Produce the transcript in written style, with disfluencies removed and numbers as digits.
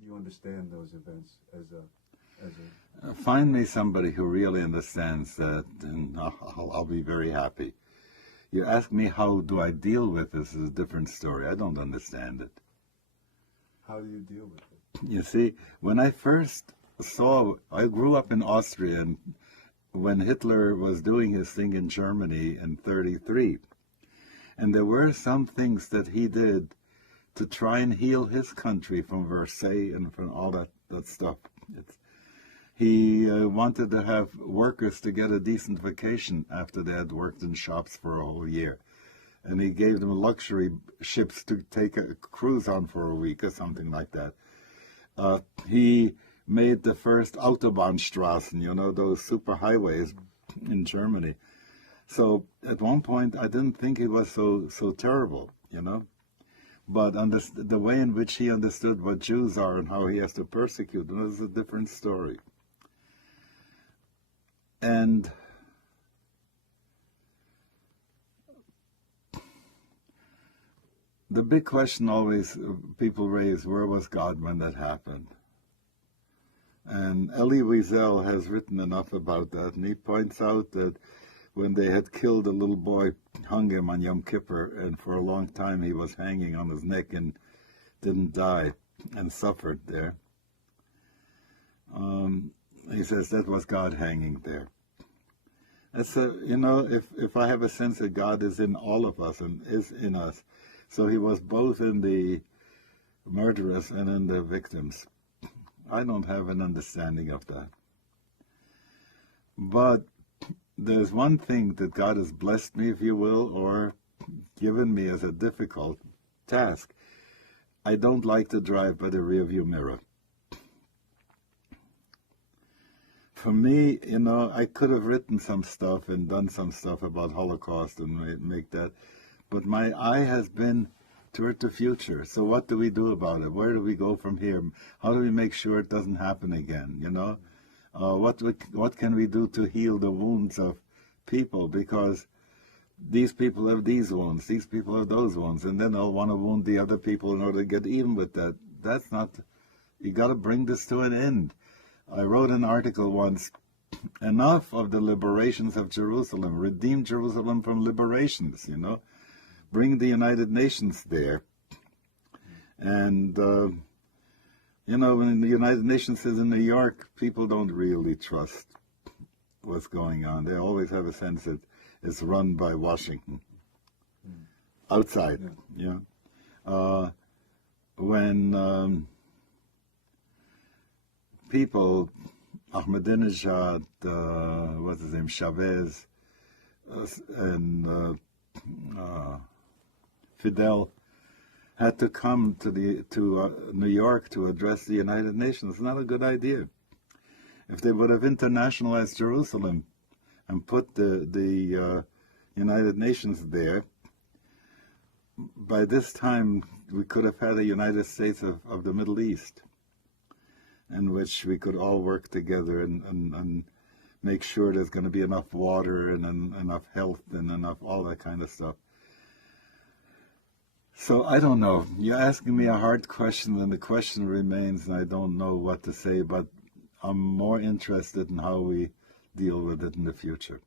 do you understand those events as a Find me somebody who really understands that, and I'll be very happy. You ask me how do I deal with this is a different story. I don't understand it. How do you deal with it? You see, when I first I grew up in Austria, and when Hitler was doing his thing in Germany in 1933, and there were some things that he did to try and heal his country from Versailles and from all that stuff. He wanted to have workers to get a decent vacation after they had worked in shops for a whole year. And he gave them luxury ships to take a cruise on for a week or something like that. He made the first Autobahnstraßen, those superhighways in Germany. So at one point, I didn't think it was so terrible, But the way in which he understood what Jews are and how he has to persecute them is a different story. And the big question always people raise, where was God when that happened? And Elie Wiesel has written enough about that, and he points out that when they had killed a little boy, hung him on Yom Kippur, and for a long time he was hanging on his neck and didn't die and suffered there. He says that was God hanging there. That's if I have a sense that God is in all of us and is in us, so he was both in the murderers and in the victims. I don't have an understanding of that. But there's one thing that God has blessed me, if you will, or given me as a difficult task. I don't like to drive by the rearview mirror. For me, I could have written some stuff and done some stuff about Holocaust and make that, but my eye has been toward the future. So what do we do about it? Where do we go from here? How do we make sure it doesn't happen again, What can we do to heal the wounds of people? Because these people have these wounds, these people have those wounds, and then they'll want to wound the other people in order to get even with that. That's not, you got to bring this to an end. I wrote an article once, enough of the liberations of Jerusalem, redeem Jerusalem from liberations, bring the United Nations there. And, when the United Nations is in New York, people don't really trust what's going on. They always have a sense that it's run by Washington. Outside, when people, Ahmadinejad, what's his name, Chavez, and Fidel, had to come to New York to address the United Nations. It's not a good idea. If they would have internationalized Jerusalem and put the United Nations there, by this time we could have had a United States of the Middle East, in which we could all work together and make sure there's going to be enough water and enough health and enough all that kind of stuff. So I don't know. You're asking me a hard question, and the question remains, and I don't know what to say, but I'm more interested in how we deal with it in the future.